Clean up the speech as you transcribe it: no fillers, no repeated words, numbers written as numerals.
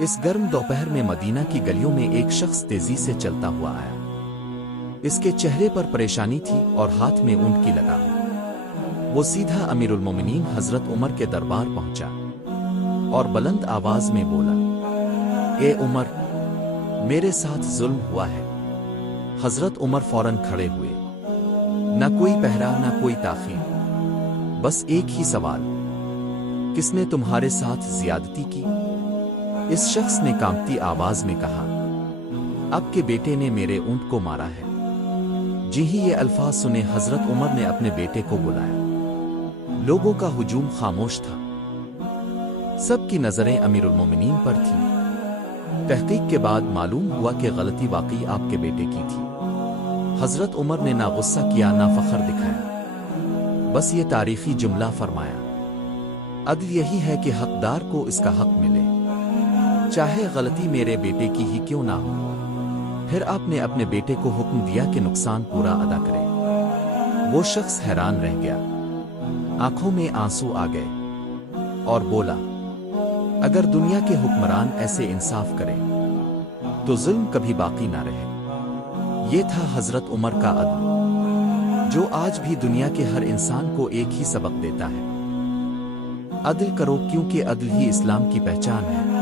اس گرم دوپہر میں مدینہ کی گلیوں میں ایک شخص تیزی سے چلتا ہوا آیا۔ اس کے چہرے پر پریشانی تھی اور ہاتھ میں اونٹ کی لگام۔ وہ سیدھا امیر المومنین حضرت عمر کے دربار پہنچا اور بلند آواز میں بولا، اے عمر، میرے ساتھ ظلم ہوا ہے۔ حضرت عمر فوراً کھڑے ہوئے۔ نہ کوئی پہرا، نہ کوئی تاخیر، بس ایک ہی سوال، کس نے تمہارے ساتھ زیادتی کی؟ اس شخص نے کانپتی آواز میں کہا، اب کے بیٹے نے میرے اونٹ کو مارا ہے۔ جی ہی یہ الفاظ سنے حضرت عمر نے اپنے بیٹے کو بلایا۔ لوگوں کا ہجوم خاموش تھا، سب کی نظریں امیر المومنین پر تھیں۔ تحقیق کے بعد معلوم ہوا کہ غلطی واقعی آپ کے بیٹے کی تھی۔ حضرت عمر نے نہ غصہ کیا نہ فخر دکھایا، بس یہ تاریخی جملہ فرمایا، عدل یہی ہے کہ حقدار کو اس کا حق ملے، چاہے غلطی میرے بیٹے کی ہی کیوں نہ ہو۔ پھر آپ نے اپنے بیٹے کو حکم دیا کہ نقصان پورا ادا کرے۔ وہ شخص حیران رہ گیا، آنکھوں میں آنسو آ گئے، اور بولا، اگر دنیا کے حکمران ایسے انصاف کریں تو ظلم کبھی باقی نہ رہے۔ یہ تھا حضرت عمر کا عدل، جو آج بھی دنیا کے ہر انسان کو ایک ہی سبق دیتا ہے، عدل کرو کیونکہ عدل ہی اسلام کی پہچان ہے۔